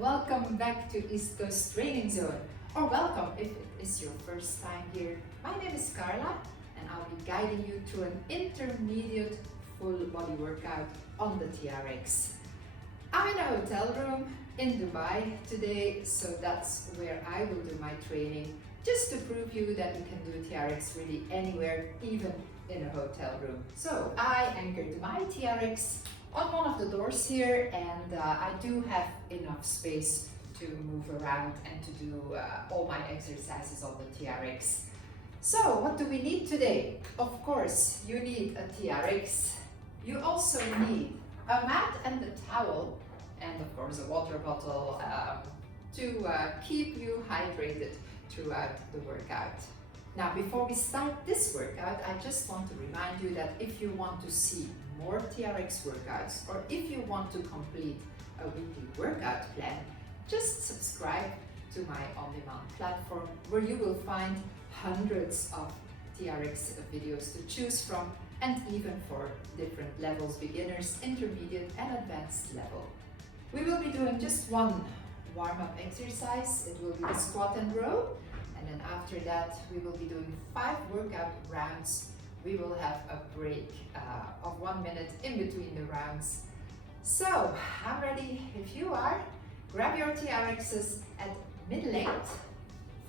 welcome back to East Coast Training Zone, or welcome if it is your first time here. My name is Carla and I'll be guiding you through an intermediate full body workout on the TRX. I'm in a hotel room in Dubai today, so that's where I will do my training, just to prove you that you can do TRX really anywhere, even in a hotel room. So I anchored my TRX on one of the doors here, and I do have enough space to move around and to do all my exercises on the TRX. So what do we need today? Of course, you need a TRX. You also need a mat and a towel, and of course a water bottle to keep you hydrated throughout the workout. Now, before we start this workout, I just want to remind you that if you want to see more TRX workouts, or if you want to complete a weekly workout plan, just subscribe to my on-demand platform, where you will find hundreds of TRX videos to choose from, and even for different levels: beginners, intermediate and advanced level. We will be doing just one warm-up exercise. It will be the squat and row, and then after that we will be doing 5 workout rounds. We will have a break of 1 minute in between the rounds. So I'm ready if you are. Grab your TRXs at mid-length,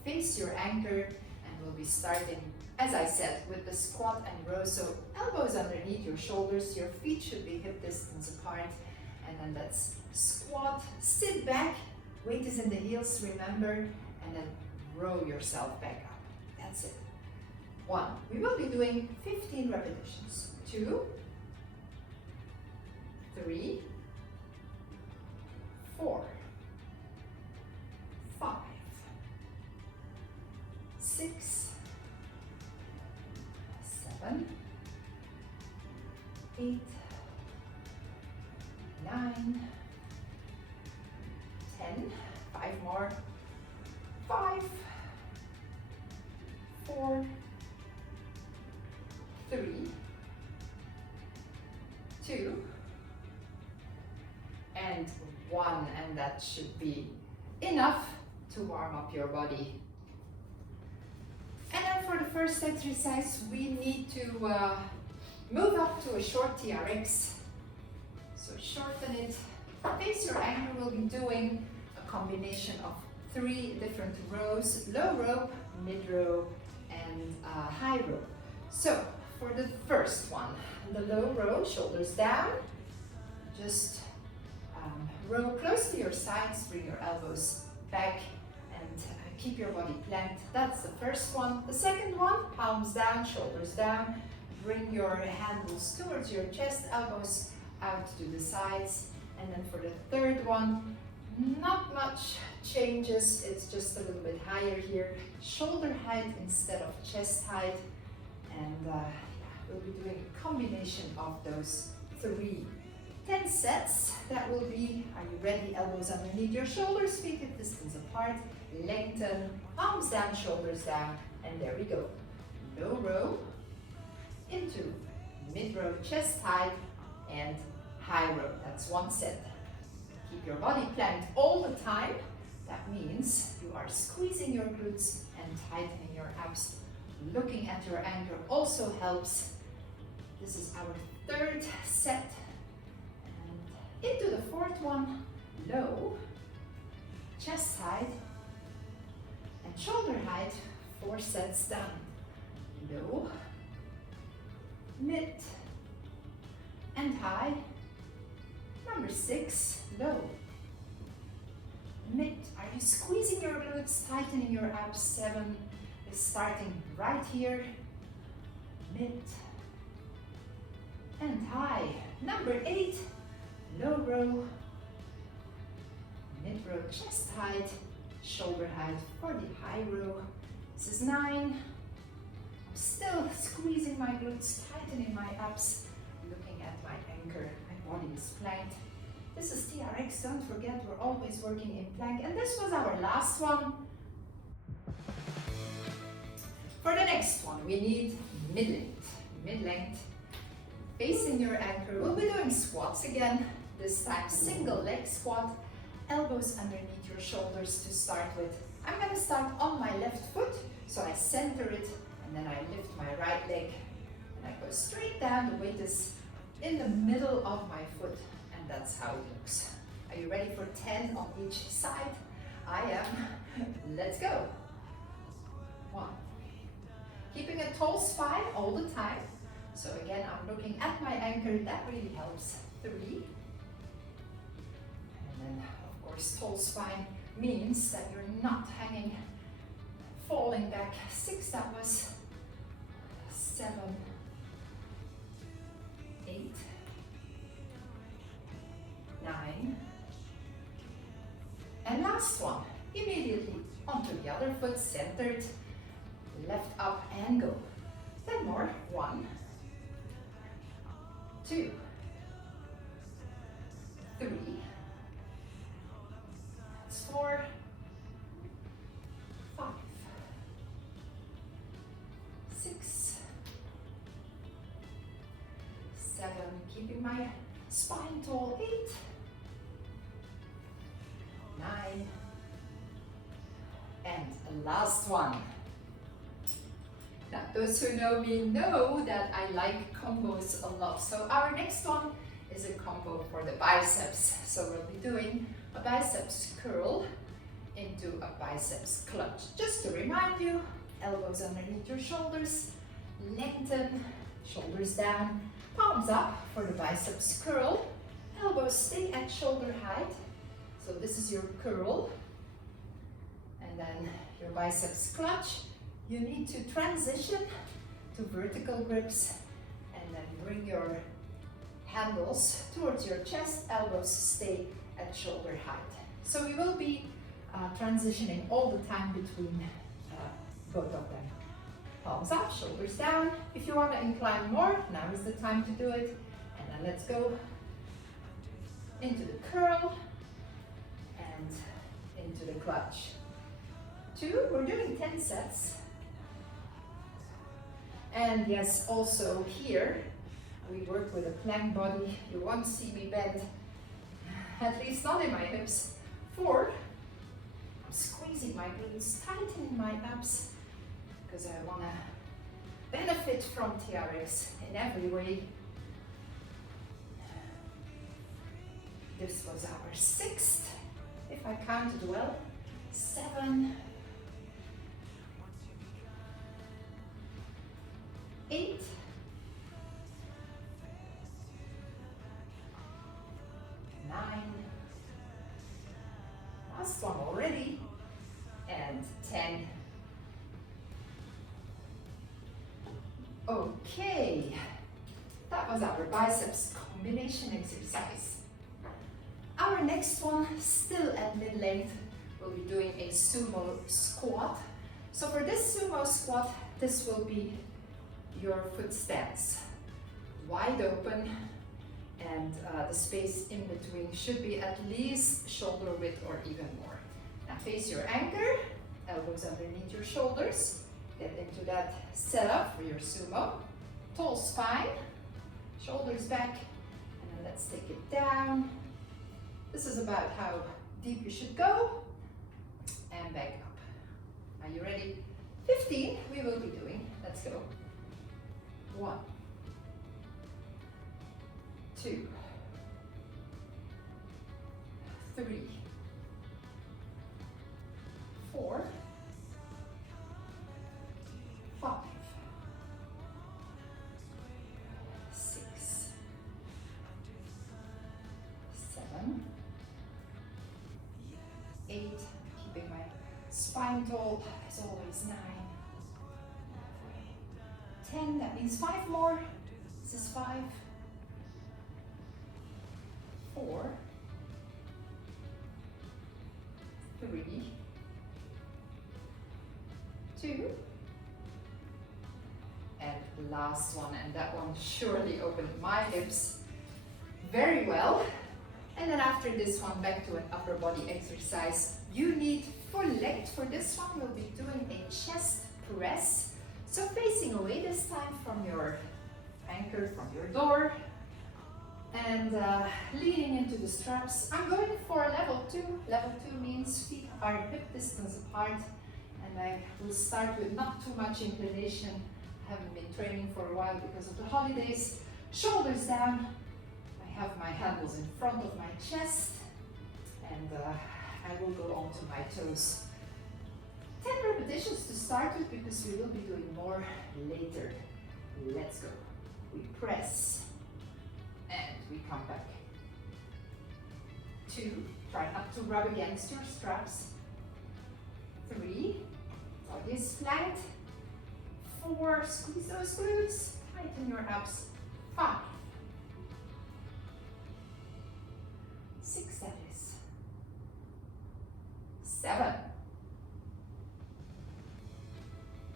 face your anchor, and we'll be starting, as I said, with the squat and row. So elbows underneath your shoulders, your feet should be hip distance apart, and then let's squat, sit back, weight is in the heels, remember, and then row yourself back up. That's it. 1. We will be doing 15 repetitions. 2, 3, 4, 5, 6, 7, 8, 9, 10, 5 more, 5, 4, 3, 2, and 1, and that should be enough to warm up your body. And then for the first exercise, we need to move up to a short TRX. So shorten it, face your anchor. We'll be doing a combination of 3 different rows: low row, mid row, and high row. So for the first one, the low row, shoulders down, just row close to your sides, bring your elbows back, and keep your body planked. That's the first one. The second one, palms down, shoulders down, bring your handles towards your chest, elbows out to the sides. And then for the third one, not much changes, it's just a little bit higher here, shoulder height instead of chest height, and we'll be doing a combination of those 3. 10 sets. That will be, are you ready? Elbows underneath your shoulders, feet hip distance apart, lengthen, palms down, shoulders down, and there we go. Low row into mid row, chest height, and high row. That's 1 set. Keep your body planked all the time. That means you are squeezing your glutes and tightening your abs. Looking at your anchor also helps. This is our 3rd set. And into the 4th one, low, chest height, and shoulder height, 4 sets down. Low, mid, and high. Number 6, low, mid. Are you squeezing your glutes, tightening your abs? 7 is starting right here. Mid and high. Number 8, low row, mid row, chest height, shoulder height for the high row. This is 9. I'm still squeezing my glutes, tightening my abs, looking at my anchor. My body is planked. This is TRX, don't forget, we're always working in plank. And this was our last one. For the next one, we need mid-length. Mid-length, facing your anchor. We'll be doing squats again. This time single leg squat, elbows underneath your shoulders to start with. I'm going to start on my left foot, so I center it, and then I lift my right leg, and I go straight down. The weight is in the middle of my foot, and that's how it looks. Are you ready for 10 on each side? I am. Let's go. 1. Keeping a tall spine all the time. So again, I'm looking at my anchor. That really helps. 3. And then, of course, tall spine means that you're not hanging, falling back. 6. That was 7, 8, 9. And last one, immediately onto the other foot, centered, left up and go. 10 more. 1, 2, 3, 4, 5, 6, 7, keeping my spine tall. 8, 9, and last one. Now, those who know me know that I like combos a lot. So our next one is a combo for the biceps. So we'll be doing a biceps curl into a biceps clutch. Just to remind you, elbows underneath your shoulders, lengthen, shoulders down, palms up for the biceps curl. Elbows stay at shoulder height. So this is your curl. And then your biceps clutch. You need to transition to vertical grips and then bring your handles towards your chest, elbows stay at shoulder height. So we will be transitioning all the time between both of them. Palms up, shoulders down. If you want to incline more, now is the time to do it. And then let's go into the curl and into the clutch. 2, we're doing 10 sets. And yes, also here, we work with a plank body. You won't see me bend, at least not in my hips. 4, I'm squeezing my glutes, tightening my abs, because I want to benefit from TRX in every way. This was our 6th, if I counted well. 7, 8, 9, last one already, and 10. Okay, that was our biceps combination exercise. Our next one, still at mid-length, we'll be doing a sumo squat. So for this sumo squat, this will be your foot stance, wide open, and the space in between should be at least shoulder width or even more. Now face your anchor, elbows underneath your shoulders, get into that setup for your sumo. Tall spine, shoulders back, and then let's take it down. This is about how deep you should go, and back up. Are you ready? 15 we will be doing, let's go. 1, 2, 3, 4, 5, 6, 7, 8, keeping my spine tall as always. 9, 10, that means 5 more. This is 5, 4, 3, 2, and last one, and that one surely opened my hips very well. And then after this one, back to an upper body exercise. You need full length. For this one, we'll be doing a chest press. So facing away this time from your anchor, from your door, and leaning into the straps. I'm going for a level 2. 2. Level 2 means feet are hip distance apart, and I will start with not too much inclination. I haven't been training for a while because of the holidays. Shoulders down. I have my handles in front of my chest, and I will go onto my toes. 10 repetitions to start with because we will be doing more later. Let's go. We press and we come back. 2, try not to rub against your straps. 3, body is flat. 4, squeeze those glutes, tighten your abs. 5, 6, that is. 7,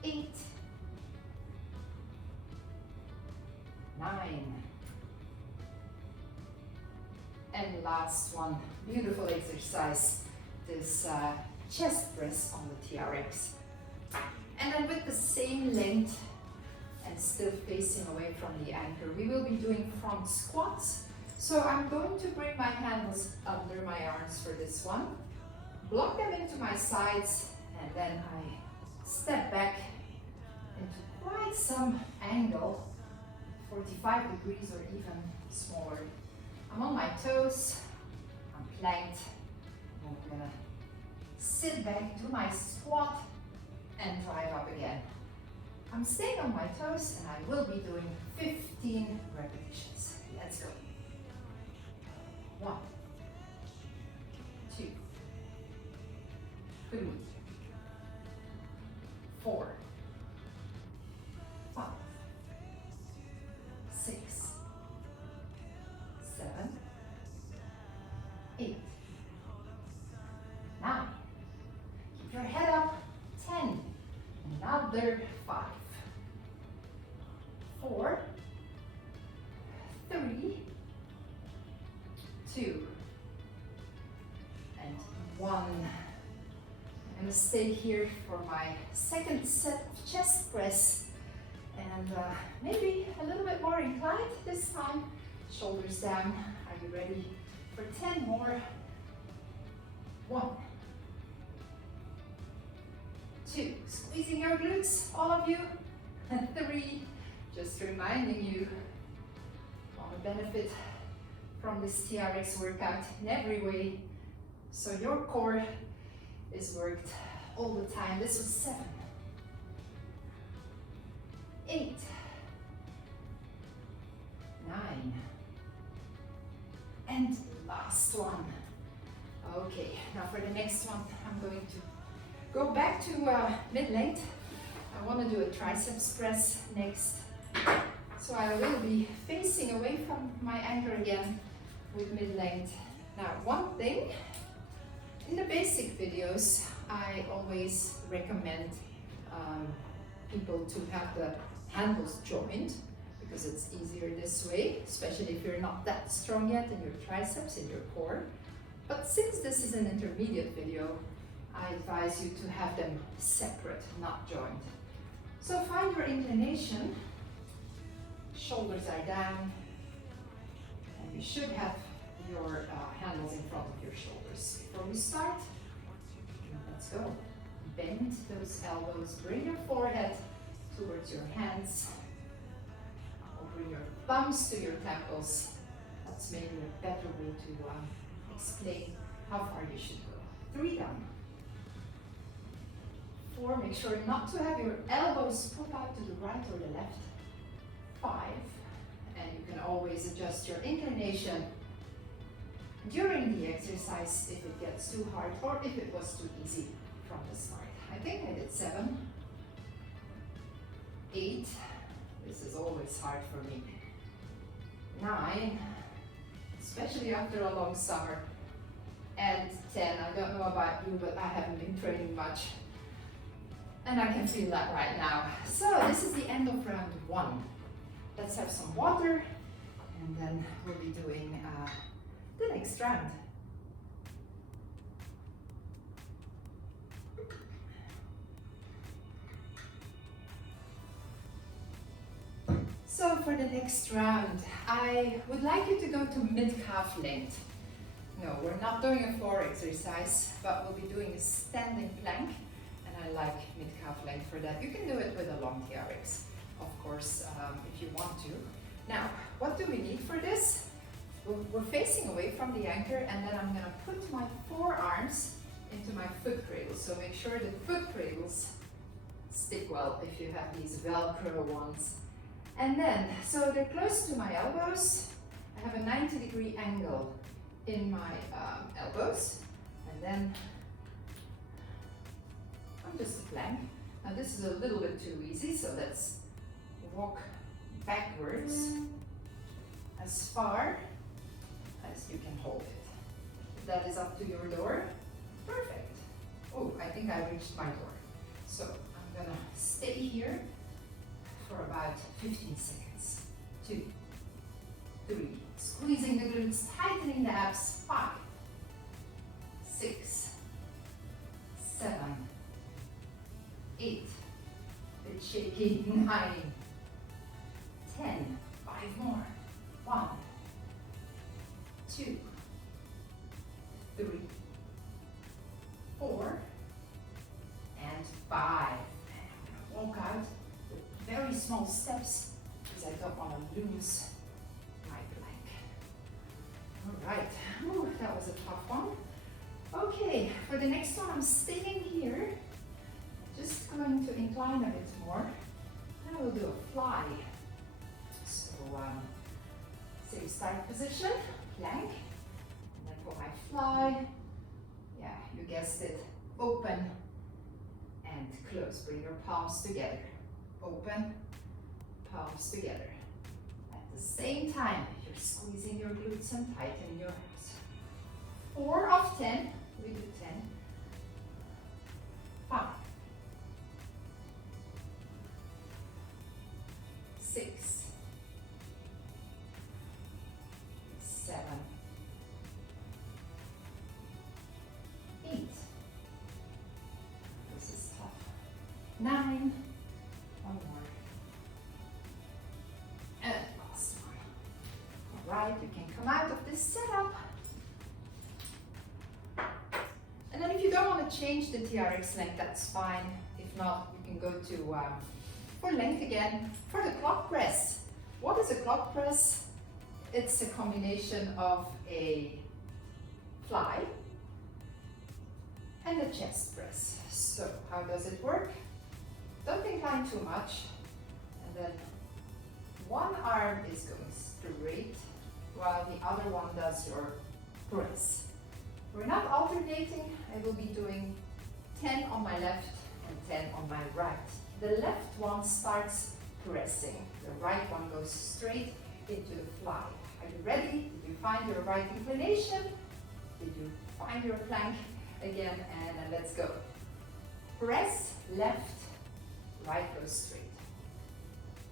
8, 9, and last one. Beautiful exercise, this chest press on the TRX. And then with the same length and still facing away from the anchor, we will be doing front squats. So I'm going to bring my hands under my arms for this one, block them into my sides, and then I step back into quite some angle, 45 degrees or even smaller. I'm on my toes, I'm planked, and I'm gonna sit back, do my squat, and drive up again. I'm staying on my toes, and I will be doing 15 repetitions. Let's go. 1, 2, 3, 4, 5, 6, 7, 8, 9. Keep your head up. 10. Another 5, 4, 3, 2, and 1. I'm going to stay here for my second set of chest press, and maybe a little bit more inclined this time. Shoulders down. Are you ready for 10 more? 1, 2, squeezing your glutes, all of you. And 3, just reminding you on the benefit from this TRX workout in every way. So your core is worked all the time. This was 7, 8, 9, and last one. Okay, now for the next one, I'm going to go back to mid-length. I want to do a triceps press next. So I will be facing away from my anchor again with mid-length. Now, one thing, in the basic videos, I always recommend people to have the handles joined because it's easier this way, especially if you're not that strong yet in your triceps, in your core. But since this is an intermediate video, I advise you to have them separate, not joined. So find your inclination, shoulders are down, and you should have your handles in front of your shoulders. Before we start, let's go. Bend those elbows, bring your forehead towards your hands, or bring your thumbs to your temples. That's maybe a better way to explain how far you should go. 3 down. 4, make sure not to have your elbows pop out to the right or the left. 5, and you can always adjust your inclination during the exercise if it gets too hard or if it was too easy from the start. I think I did 7, 8, this is always hard for me. 9, especially after a long summer. And 10, I don't know about you, but I haven't been training much. And I can feel that right now. So this is the end of round 1. Let's have some water, and then we'll be doing the next round. So for the next round, I would like you to go to mid-calf length. No, we're not doing a floor exercise, but we'll be doing a standing plank, and I like mid-calf length for that. You can do it with a long TRX, of course, if you want to. Now, what do we need for this? We're facing away from the anchor, and then I'm going to put my forearms into my foot cradles. So make sure the foot cradles stick well if you have these Velcro ones. And then, so they're close to my elbows. I have a 90-degree angle in my elbows, and then I'm just a plank. Now this is a little bit too easy, so let's walk backwards as far as you can hold it. That is up to your door. Perfect. Oh, I think I reached my door. So I'm gonna stay here for about 15 seconds. 2, 3, squeezing the glutes, tightening the abs. 5, 6, 7, 8, bit shaky. 9, 10, 5 more. 1, 2, 3, 4, and 5. And I'm gonna walk out with very small steps because I don't want to lose my plank. All right, ooh, that was a tough one. Okay, for the next one, I'm staying here. Just going to incline a bit more. Now we'll do a fly. So, same start position, plank, and then for my fly, yeah, you guessed it, open and close. Bring your palms together. Open, palms together. At the same time, you're squeezing your glutes and tightening your abs. 4 of 10, we do 10. 5, 6, 7, 8. This is tough. 9. One more. And last one. All right, you can come out of this setup. And then if you don't want to change the TRX length, that's fine. If not, you can go to for length again. For the clock press. What is a clock press? It's a combination of a fly and a chest press. So how does it work? Don't incline too much, and then one arm is going straight while the other one does your press. We're not alternating. I will be doing 10 on my left and 10 on my right. The left one starts pressing. The right one goes straight into the fly. Are you ready? Did you find your right inclination? Did you find your plank again? And then let's go. Press, left, right goes straight.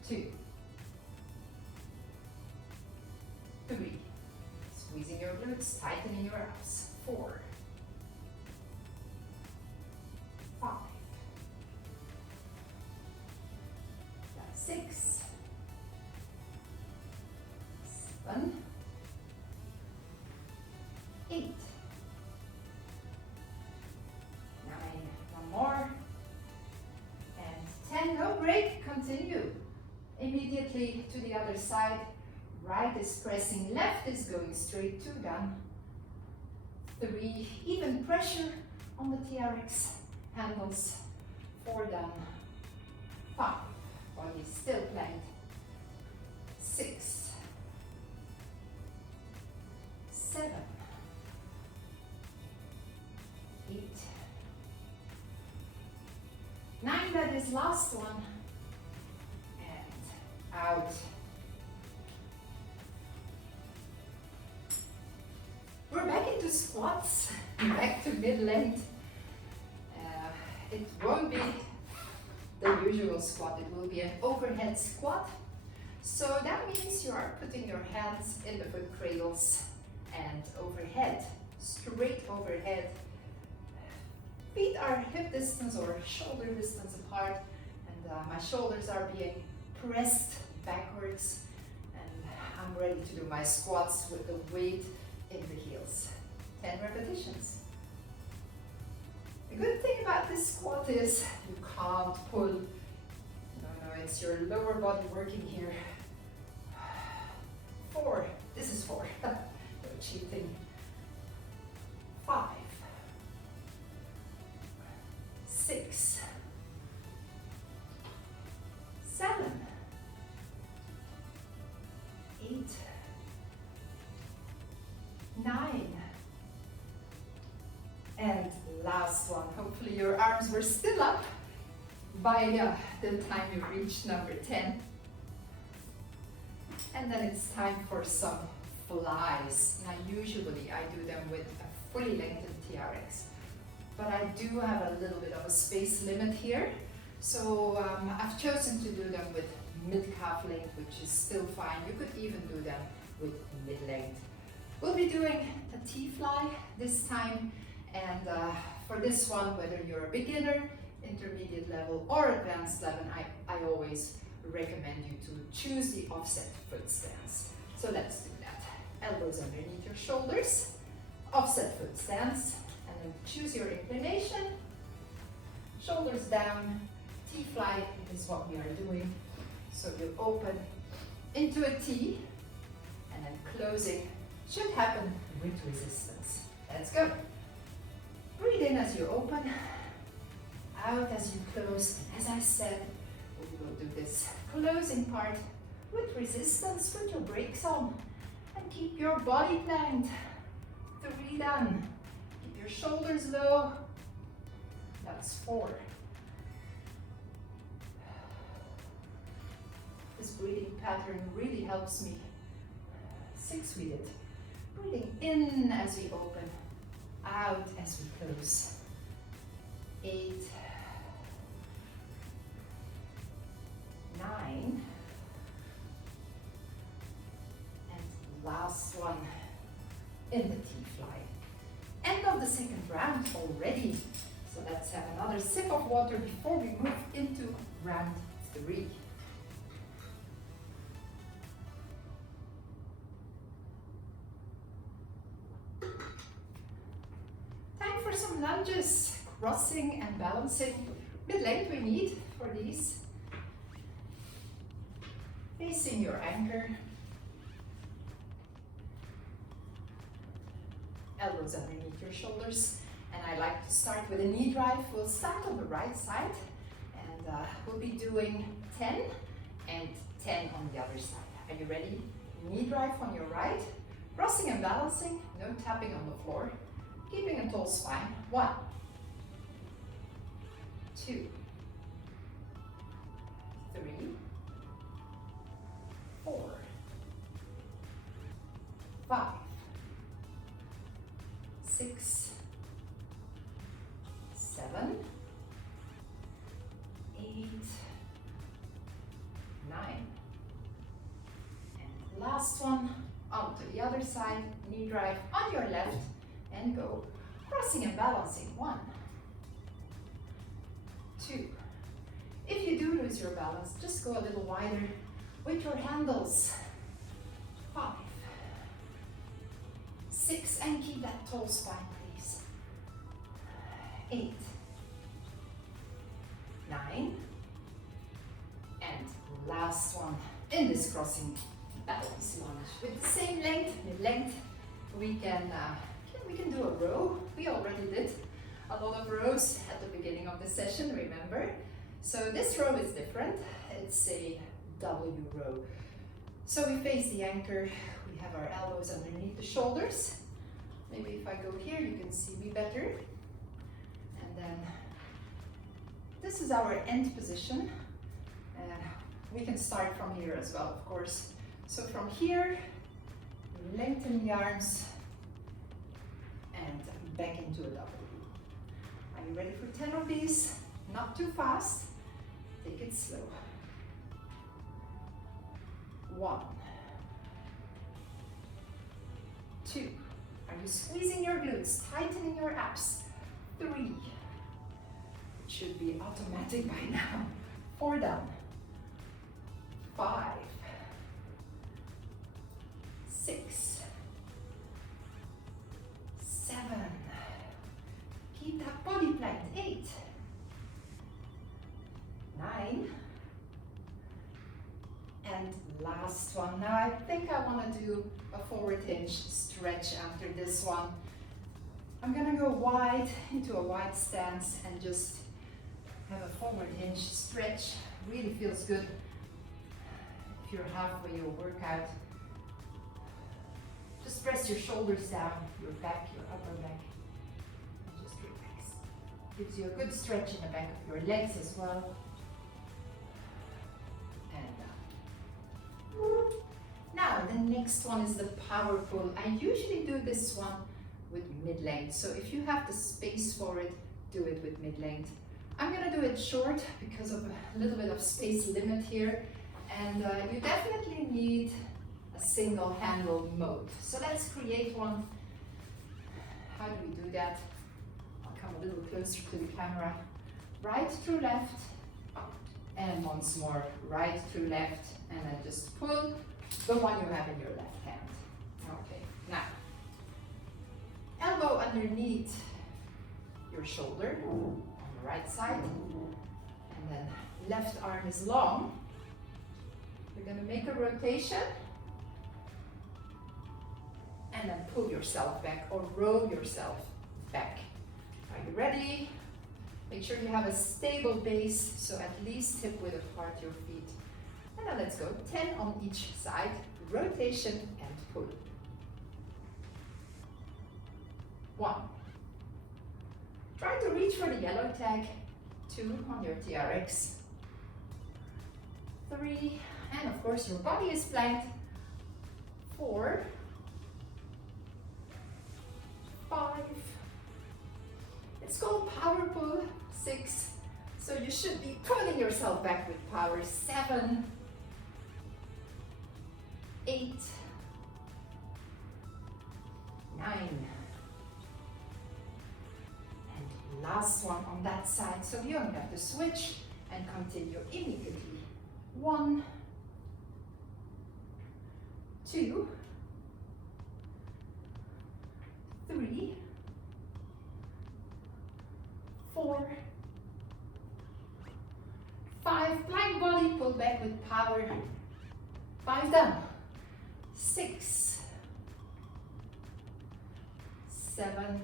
2, 3, squeezing your glutes, tightening your abs. 4, 5, 6, 7, 8, 9, one more, and 10. No break, continue. Immediately to the other side. Right is pressing, left is going straight. 2 done. 3, even pressure on the TRX handles. 4 done. 5, body still planked. 6, 7, 8, 9, that is last one, and out. We're back into squats, back to mid-length. It won't be the usual squat, it will be an overhead squat. So that means you are putting your hands in the foot cradles and overhead, straight overhead. Feet are hip distance or shoulder distance apart, and my shoulders are being pressed backwards, and I'm ready to do my squats with the weight in the heels. 10 repetitions. The good thing about this squat is you can't pull. No, it's your lower body working here. 4, this is 4, no cheating. 5, 6, 7, 8, 9, and last one. Hopefully your arms were still up by the time you reached number 10. And then it's time for some flies. Now usually I do them with a fully lengthened TRX, but I do have a little bit of a space limit here. So I've chosen to do them with mid-calf length, which is still fine. You could even do them with mid-length. We'll be doing a T-fly this time, and for this one, whether you're a beginner, intermediate level, or advanced level, I always recommend you to choose the offset foot stance. So let's do that. Elbows underneath your shoulders, offset foot stance, and then choose your inclination, shoulders down. T-fly is what we are doing. So you open into a T, and then closing should happen with resistance. Let's go. Breathe in as you open, out as you close. And as I said, we will do this closing part with resistance. Put your brakes on and keep your body planked. 3 done. Keep your shoulders low. That's 4. This breathing pattern really helps me. 6 we did. Breathing in as we open, out as we close. 8, 9, and last one in the T-fly. End of the second round already. So let's have another sip of water before we move into round 3. Time for some lunges, crossing and balancing. Bit length we need for these. Facing your anchor. Elbows underneath your shoulders. And I like to start with a knee drive. We'll start on the right side, and we'll be doing 10 and 10 on the other side. Are you ready? Knee drive on your right, crossing and balancing, no tapping on the floor, keeping a tall spine. 1, 2, 3, 4, 5, 6, 7, 8, 9. And last one, onto the other side, knee drive on your left, and go. Crossing and balancing. 1, 2. If you do lose your balance, just go a little wider with your handles. 5, 6, and keep that tall spine, please. 8, 9, and last one in this crossing balance lunge with the same length, mid-length. We can do a row. We already did a lot of rows at the beginning of the session, remember? So this row is different. It's a W row. So we face the anchor. We have our elbows underneath the shoulders. Maybe if I go here, you can see me better. And then this is our end position. We can start from here as well, of course. So from here, lengthen the arms and back into a W. Are you ready for 10 of these? Not too fast. Take it slow. 1, 2. Are you squeezing your glutes, tightening your abs? 3. It should be automatic by now. 4 done. 5, 6, 7. Keep that body planked. 8. 9. And last one. Now I think I want to do a forward hinge stretch after this one. I'm gonna go wide into a wide stance and just have a forward hinge stretch. Really feels good if you're halfway your workout. Just press your shoulders down, your back, your upper back, and just relax. Gives you a good stretch in the back of your legs as well. And down. Now the next one is the power pull. I usually do this one with mid-length. So if you have the space for it, do it with mid-length. I'm gonna do it short because of a little bit of space limit here. And you definitely need a single handle mode. So let's create one. How do we do that? I'll come a little closer to the camera. Right through left, and once more, right through left, and then just pull the one you have in your left hand. Okay, now, elbow underneath your shoulder on the right side, and then left arm is long. You're gonna make a rotation, and then pull yourself back or roll yourself back. Are you ready? Make sure you have a stable base, so at least hip width apart your feet. And now let's go 10 on each side, rotation and pull. 1. Try to reach for the yellow tag. 2 on your TRX. 3, and of course your body is planked. 4, 5. It's called power pull. 6. So you should be pulling yourself back with power. 7, 8, 9. And last one on that side. So you don't have to switch and continue immediately. 1, 2, 3, 4, 5, plank body, pull back with power. 5 down. 6, 7,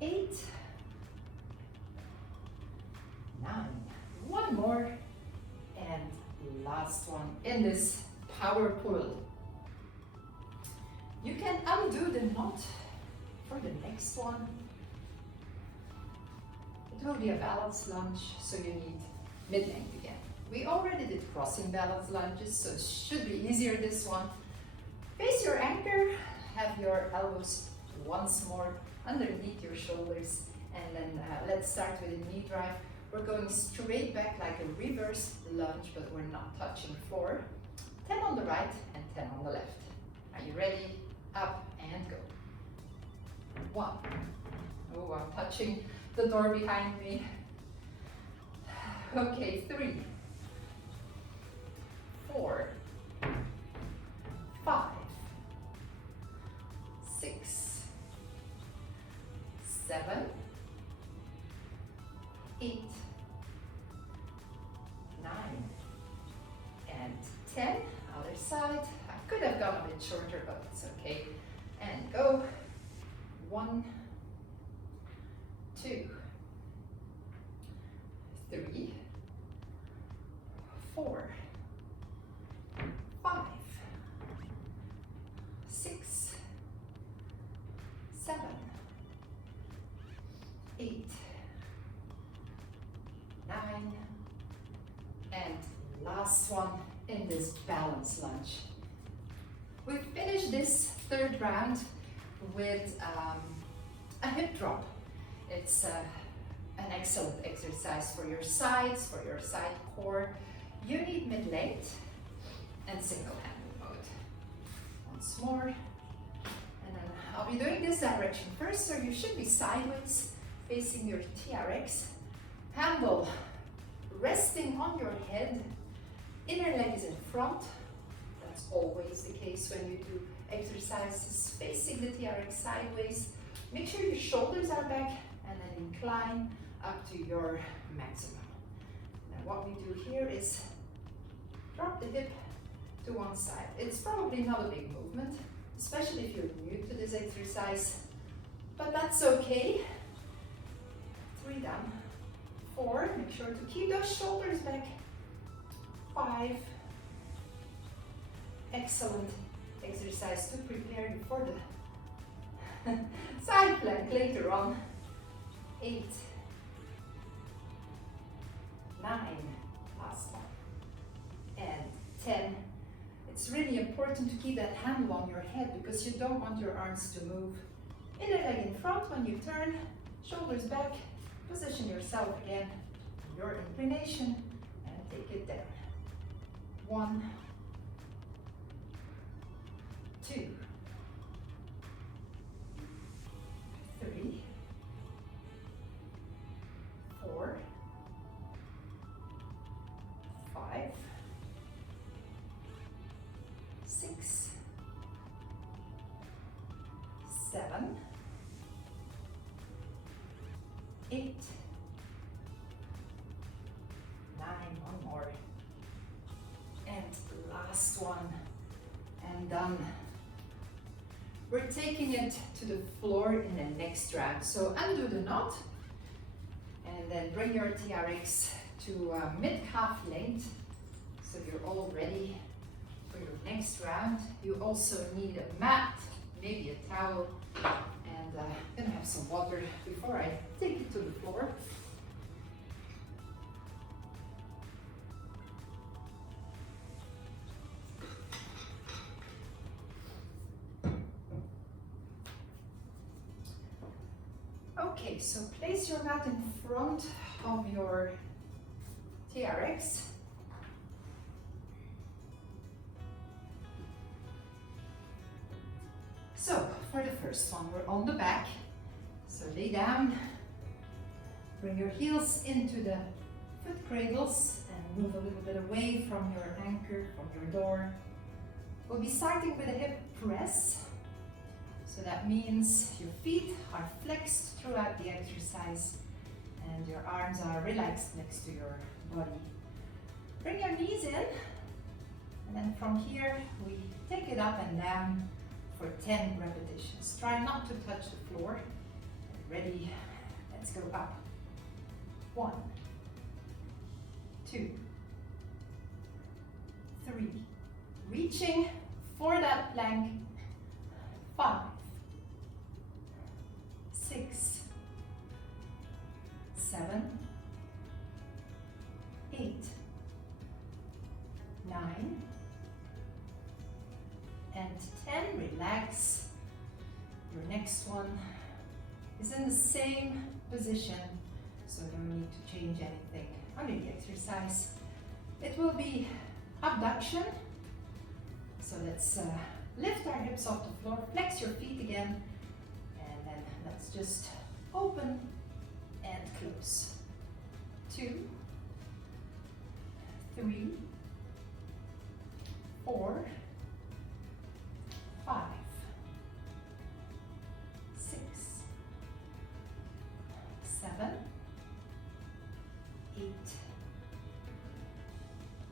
8, 9. One more, and last one in this power pull. You can undo the knot for the next one. It will be a balance lunge, so you need mid-length again. We already did crossing balance lunges, so it should be easier this one. Face your anchor, have your elbows once more underneath your shoulders, and then let's start with a knee drive. We're going straight back like a reverse lunge, but we're not touching floor. 10 on the right and 10 on the left. Are you ready? Up and go. 1. Oh, I'm touching the door behind me. Okay, 3, 4, 5, 6, 7, 8, 9, and 10. Other side. I could have gone a bit shorter, but it's okay. And go. 1, 2, 3, 4, 5, 6, 7, 8, 9, and last one in this balance lunge. We've finished this third round with a hip drop. It's an excellent exercise for your sides, for your side core. You need mid-length and single handle mode. Once more, and then I'll be doing this direction first, so you should be sideways facing your TRX. Handle resting on your head, inner leg is in front. That's always the case when you do exercises facing the TRX sideways. Make sure your shoulders are back and then incline up to your maximum. Now what we do here is drop the hip to one side. It's probably not a big movement, especially if you're new to this exercise, but that's okay. 3 down, 4, make sure to keep those shoulders back. 5, excellent exercise to prepare you for the side plank later on. 8, 9, last one, and 10. It's really important to keep that handle on your head because you don't want your arms to move. Inner leg in front when you turn, shoulders back, position yourself again, your inclination, and take it down. 1, 2, 3, 4, 5, 6, 7, 8, 9, one more, and last one, and done. We're taking it to the floor in the next round. So undo the knot, and then bring your TRX to mid-calf length, so you're all ready for your next round. You also need a mat, maybe a towel, and I'm gonna have some water before I take it to the floor. Okay, so place your mat in front of your TRX. So, for the first one, we're on the back. So lay down, bring your heels into the foot cradles and move a little bit away from your anchor, from your door. We'll be starting with a hip press. So that means your feet are flexed throughout the exercise and your arms are relaxed next to your body. Bring your knees in, and then from here we take it up and down for 10 repetitions. Try not to touch the floor. Ready? Let's go up. 1, 2, 3. Reaching for that plank. 5, 6, 7, 8, 9, and 10. Relax. Your next one is in the same position, so no need to change anything under the exercise. It will be abduction. So let's lift our hips off the floor, flex your feet again, and then let's just open and close. 2, 3, 4, 5, 6, 7, 8,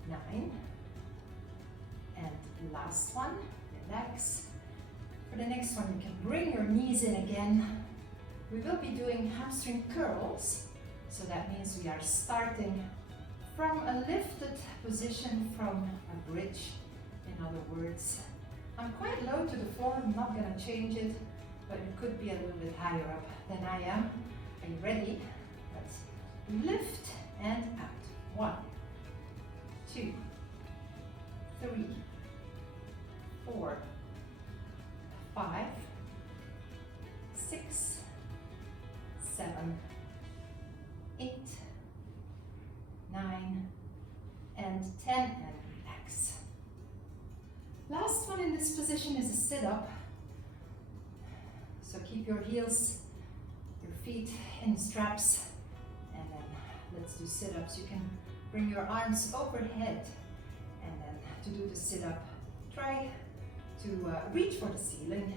9, and last one. Relax. For the next one, you can bring your knees in again. We will be doing hamstring curls, so that means we are starting from a lifted position, from a bridge. In other words, I'm quite low to the floor. I'm not going to change it, but it could be a little bit higher up than I am. Are you ready? Let's lift and out. 1, 2, 3, 4, 5, 6, 7, 8, 9, and 10, and relax. Last one in this position is a sit-up. So keep your heels, your feet in straps, and then let's do sit-ups. You can bring your arms overhead, and then to do the sit-up, try to reach for the ceiling.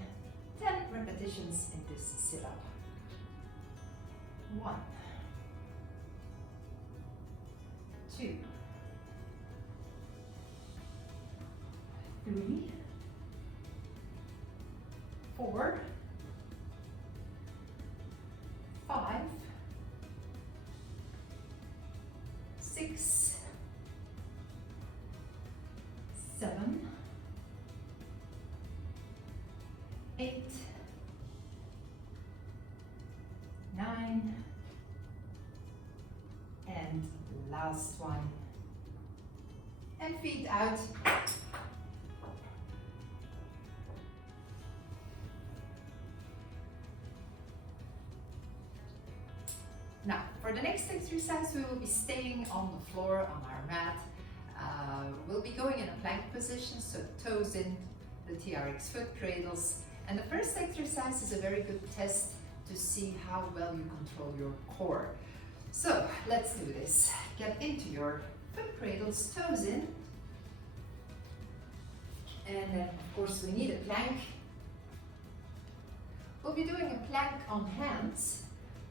10 repetitions in this sit-up. 1, 2, 3, 4, 5, 6, 7, 8, 9, and last one. And feet out. Now, for the next exercise, we will be staying on the floor on our mat. We'll be going in a plank position, so toes in, the TRX foot cradles. And the first exercise is a very good test to see how well you control your core. So let's do this. Get into your foot cradles, toes in. And then of course we need a plank. We'll be doing a plank on hands.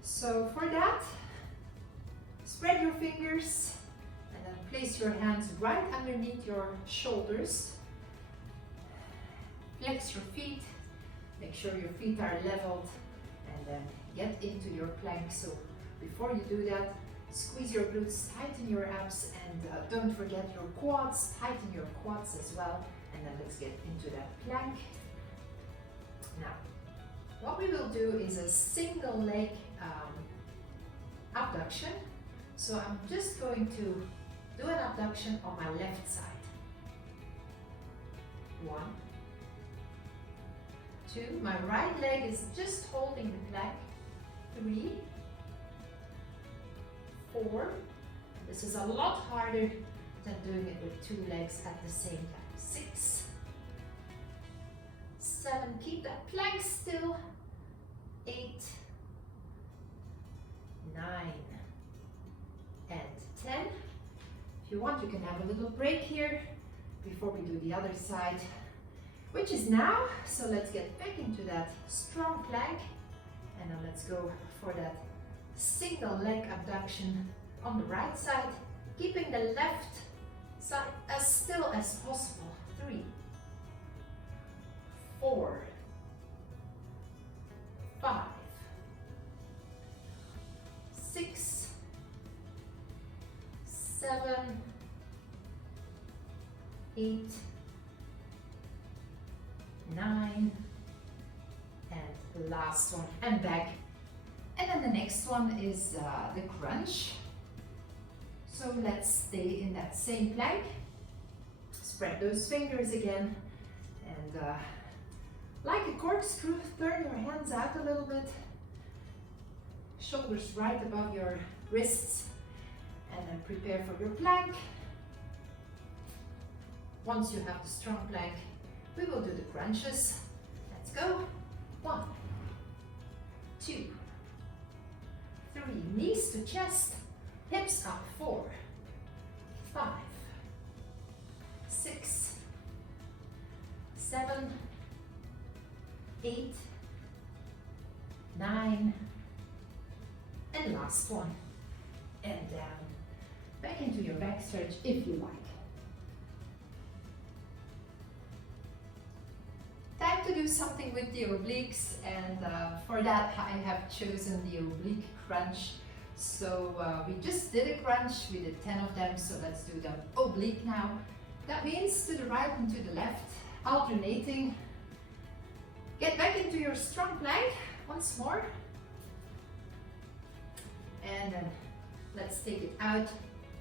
So for that, spread your fingers and then place your hands right underneath your shoulders. Flex your feet, make sure your feet are leveled, and then get into your plank. So before you do that, squeeze your glutes, tighten your abs, and don't forget your quads, tighten your quads as well. And then let's get into that plank. Now, what we will do is a single leg abduction. So I'm just going to do an abduction on my left side. 1, 2, my right leg is just holding the plank. 3, 4, this is a lot harder than doing it with 2 legs at the same time. 6, 7, keep that plank still. 8, 9, and 10. If you want, you can have a little break here before we do the other side, which is now. So let's get back into that strong plank, and then let's go for that single leg abduction on the right side, keeping the left side as still as possible. 3, 4, 5, 6, 7, 8, 9, and the last one, and back. And then the next one is the crunch. So let's stay in that same plank. Spread those fingers again, and like a corkscrew, turn your hands out a little bit. Shoulders right above your wrists, and then prepare for your plank. Once you have the strong plank, we will do the crunches. Let's go. 1, 2, 3, knees to chest, hips up. 4, 5, 6, 7, 8, 9, and last one, and down. Back into your back stretch if you like. Time to do something with the obliques, and for that I have chosen the Oblique Crunch. So we just did a crunch, we did 10 of them, so let's do the oblique now. That means to the right and to the left, alternating. Get back into your strong plank once more. And then let's take it out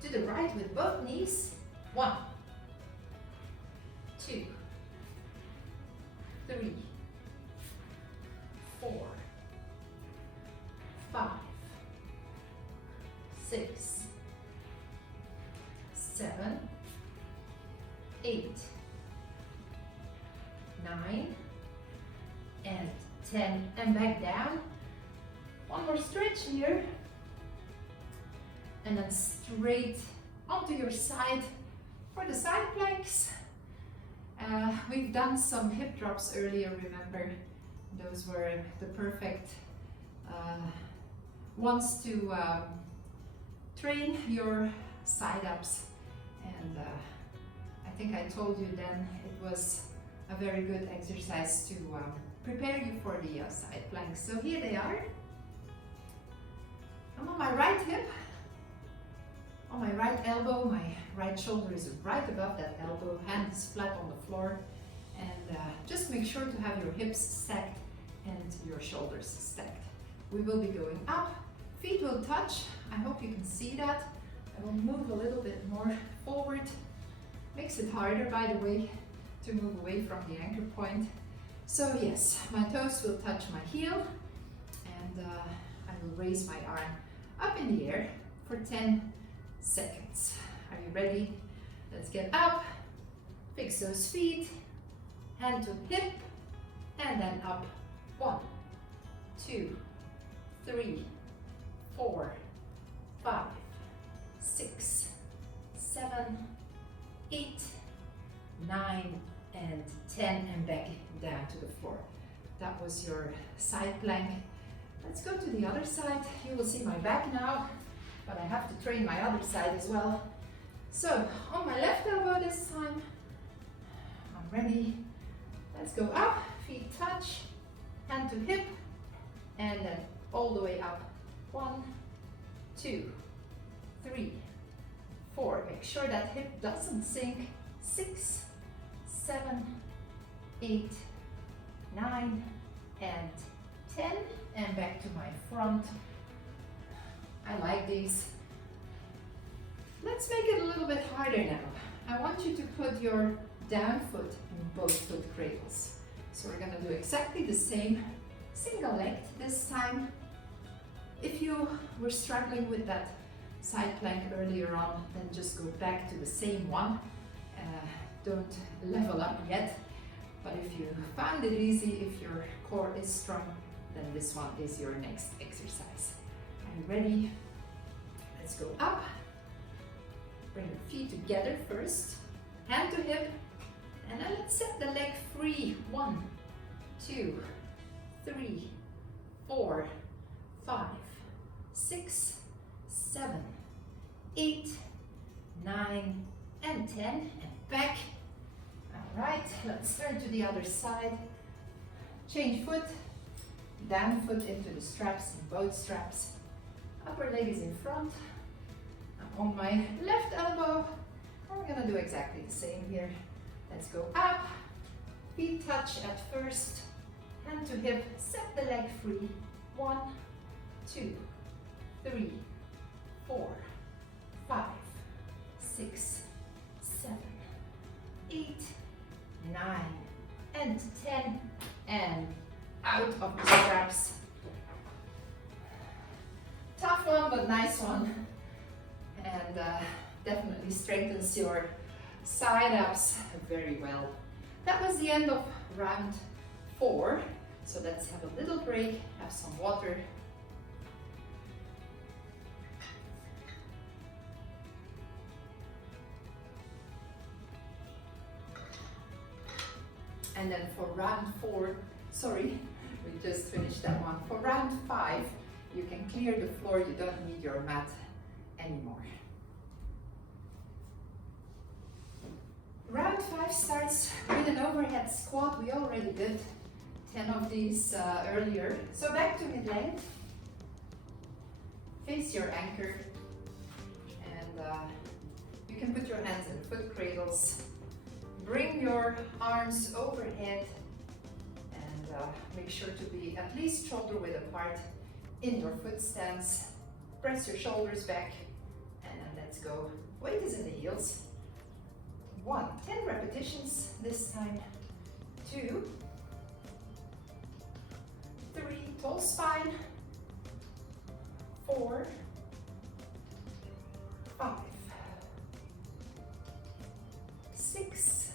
to the right with both knees. 1, 2, 3, 4, 5, 6, 7, 8, 9, and 10, and back down. One more stretch here, and then straight onto your side for the side planks. We've done some hip drops earlier, remember? Those were the perfect ones to train your side ups, and I think I told you then it was a very good exercise to prepare you for the side planks. So here they are. I'm on my right hip, on my right elbow, my right shoulder is right above that elbow, hand is flat on the floor, and just make sure to have your hips stacked and your shoulders stacked. We will be going up, feet will touch. I hope you can see that. I will move a little bit more forward. Makes it harder, by the way, to move away from the anchor point. So yes, my toes will touch my heel, and I will raise my arm up in the air for 10 seconds. Are you ready? Let's get up, fix those feet, hand to hip, and then up. 1, 2, 3, 4, 5, 6, 7, 8, 9, and 10, and back down to the floor. That was your side plank. Let's go to the other side. You will see my back now, but I have to train my other side as well. So on my left elbow this time, I'm ready. Let's go up, feet touch, hand to hip, and then all the way up. 1, 2, 3, 4. Make sure that hip doesn't sink. 6, 7, 8, 9, and 10, and back to my front. I like these. Let's make it a little bit harder now. I want you to put your down foot in both foot cradles. So we're gonna do exactly the same, single leg this time. If you were struggling with that side plank earlier on, then just go back to the same one. Don't level up yet, but if you found it easy, if your core is strong, then this one is your next exercise. Are you ready? Let's go up. Bring your feet together first, hand to hip, and then let's set the leg free. 1, 2, 3, 4, 5, 6, 7, 8, 9, and 10, and back. All right, let's turn to the other side. Change foot, down foot into the straps, in both straps. Upper leg is in front. I'm on my left elbow. And we're gonna do exactly the same here. Let's go up, feet touch at first, hand to hip, set the leg free. 1, 2, 3, 4, 5, 6, 7, 8, 9, and 10, and out of the straps. Tough one, but nice one, and definitely strengthens your side ups very well. That was the end of round 4, so let's have a little break, have some water. And then for round 4, sorry, we just finished that one. For round 5, you can clear the floor, you don't need your mat anymore. Round 5 starts with an overhead squat. We already did 10 of these earlier. So back to mid-length. Face your anchor, and you can put your hands in foot cradles. Bring your arms overhead, and make sure to be at least shoulder width apart in your foot stance. Press your shoulders back, and then let's go. Weight is in the heels. 1, 10 repetitions this time. 2, 3, tall spine. 4, 5, 6,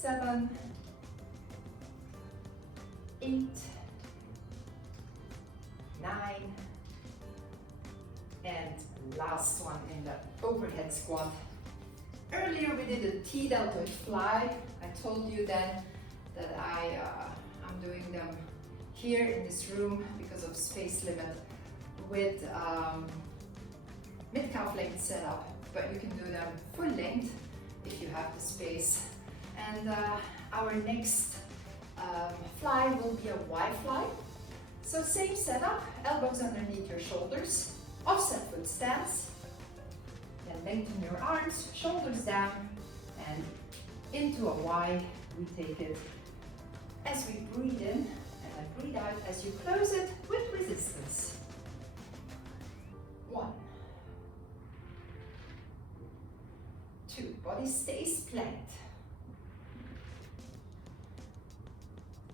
7, 8, 9, and last one in the overhead squat. Earlier we did a T-deltoid fly. I told you then that I'm doing them here in this room because of space limit with mid-calf length setup, but you can do them full length if you have the space. And our next fly will be a Y fly. So same setup, elbows underneath your shoulders, offset foot stance, then lengthen your arms, shoulders down, and into a Y we take it as we breathe in, and then breathe out as you close it with resistance. 1, 2, body stays planked.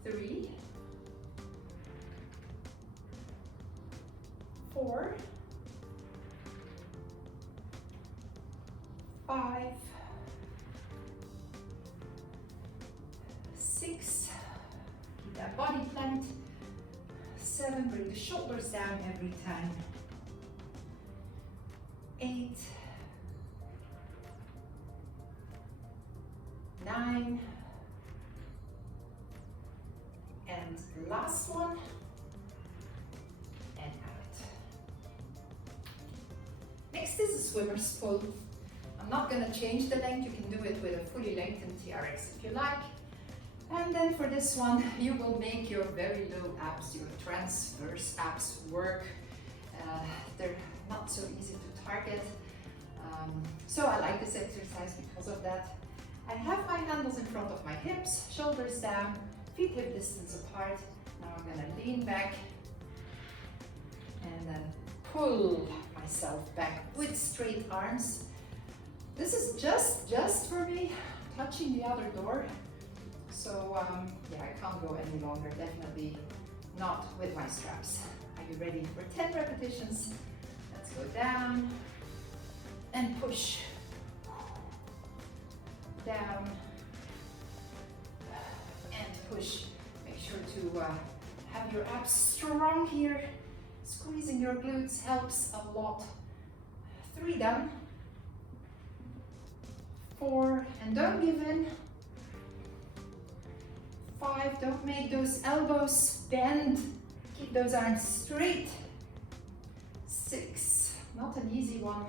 3, 4, 5, 6, keep that body planked. 7, bring the shoulders down every time. 8, 9, and last one, and out. Next is a swimmer's pull. I'm not going to change the length. You can do it with a fully lengthened TRX if you like. And then for this one, you will make your very low abs, your transverse abs work. They're not so easy to target. So I like this exercise because of that. I have my handles in front of my hips, shoulders down, feet hip distance apart. Now I'm going to lean back and then pull myself back with straight arms. This is just for me, touching the other door. So yeah, I can't go any longer, definitely not with my straps. Are you ready for 10 repetitions? Let's go down and push. Down and push. Make sure to have your abs strong here. Squeezing your glutes helps a lot. 3 done. 4, and don't give in. 5, don't make those elbows bend. Keep those arms straight. 6, not an easy one.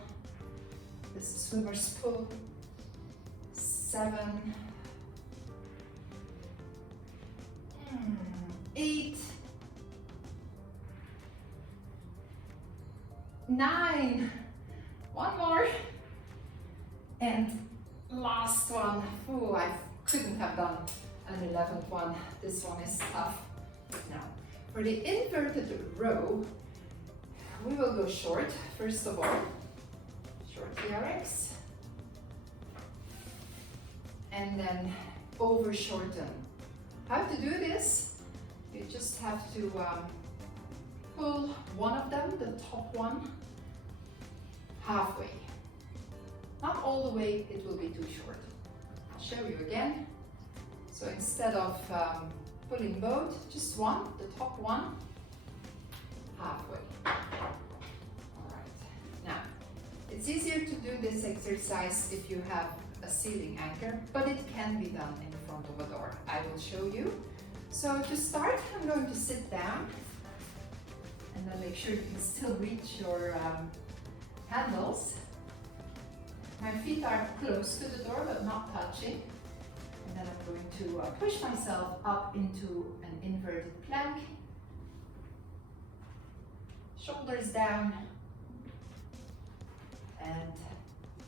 This is swimmer's pull. 7, 8, 9, one more, and last one. Oh, I couldn't have done an 11th one. This one is tough. Now, for the inverted row, we will go short, first of all, short TRX. And then over shorten. How to do this? You just have to pull one of them, the top one, halfway. Not all the way, it will be too short. I'll show you again. So instead of pulling both, just one, the top one, halfway. All right. Now, it's easier to do this exercise if you have a ceiling anchor, but it can be done in front of a door. I will show you. So to start, I'm going to sit down and then make sure you can still reach your handles. My feet are close to the door but not touching. And then I'm going to push myself up into an inverted plank. Shoulders down. And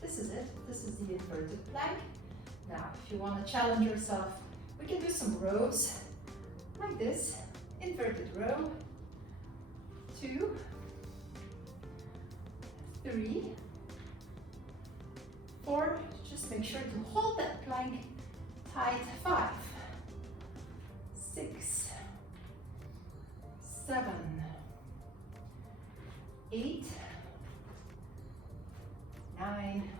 this is it. This is the inverted plank. Now, if you want to challenge yourself, we can do some rows like this. Inverted row. 2, 3, 4. Just make sure to hold that plank tight. 5, 6, 7, 8, 9,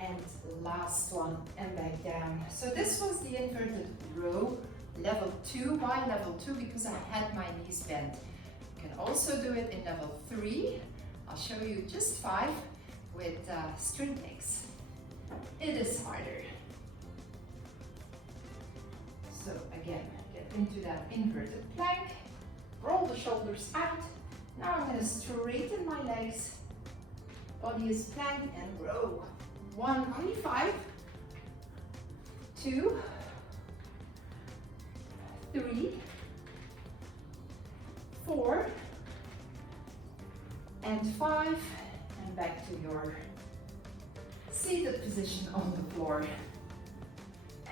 and last one, and back down. So this was the inverted row, level 2. Why level 2? Because I had my knees bent. You can also do it in level 3. I'll show you just 5 with string legs. it is harder. So again, get into that inverted plank, roll the shoulders out. Now I'm going to straighten my legs, body is plank, and row. 1, only 5, 2, 3, 4, and 5, and back to your seated position on the floor.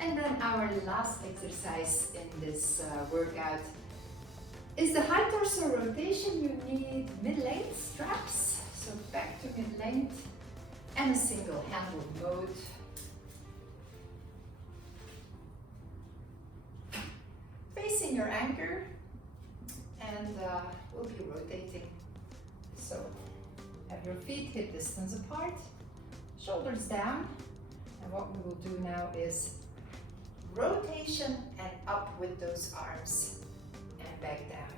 And then our last exercise in this workout is the high torso rotation. You need mid-length straps, so back to mid-length, and a single handle mode. Facing your anchor, and we'll be rotating. So have your feet hip distance apart, shoulders down, and what we will do now is rotation and up with those arms and back down.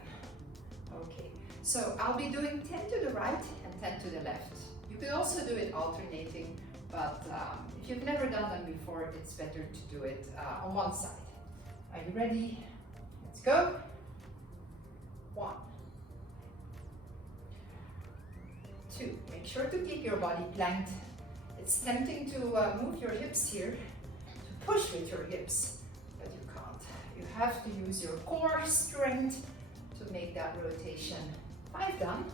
Okay, so I'll be doing 10 to the right and 10 to the left. You could also do it alternating, but if you've never done them before, it's better to do it on one side. Are you ready? Let's go. 1, 2. Make sure to keep your body planked. It's tempting to move your hips here, to push with your hips, but you can't. You have to use your core strength to make that rotation. 5 done.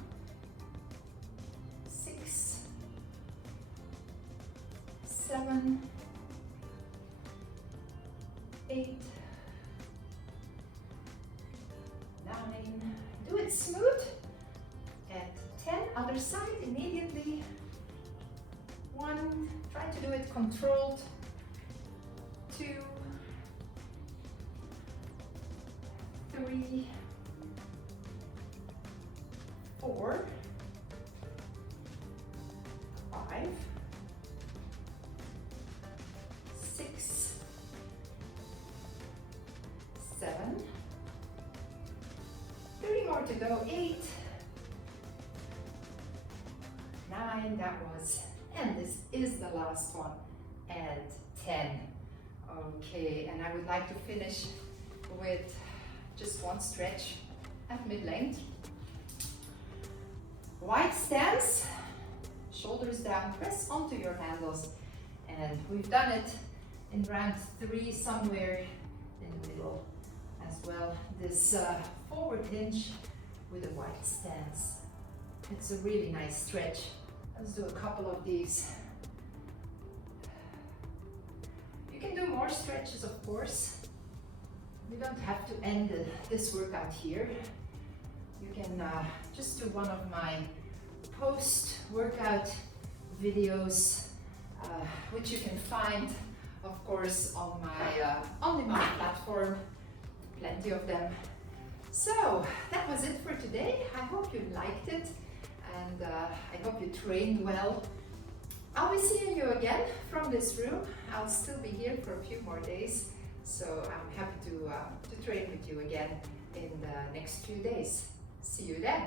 6, 7, 8, 9. Do it smooth. And 10, other side immediately. 1, try to do it controlled. 2, 3, 4, 5, 6, 7, 3 more to go, 8, 9, that was, and this is the last one, and 10. Okay, and I would like to finish with just one stretch at mid-length. Wide stance, shoulders down, press onto your handles, and we've done it in round 3 somewhere in the middle as well. This forward hinge with a wide stance. It's a really nice stretch. Let's do a couple of these. You can do more stretches, of course. You don't have to end this workout here. You can just do one of my post-workout videos, which you can find, of course, on my on-demand platform. Plenty of them. So that was it for today. I hope you liked it, and I hope you trained well. I'll be seeing you again from this room. I'll still be here for a few more days, so I'm happy to train with you again in the next few days. See you then.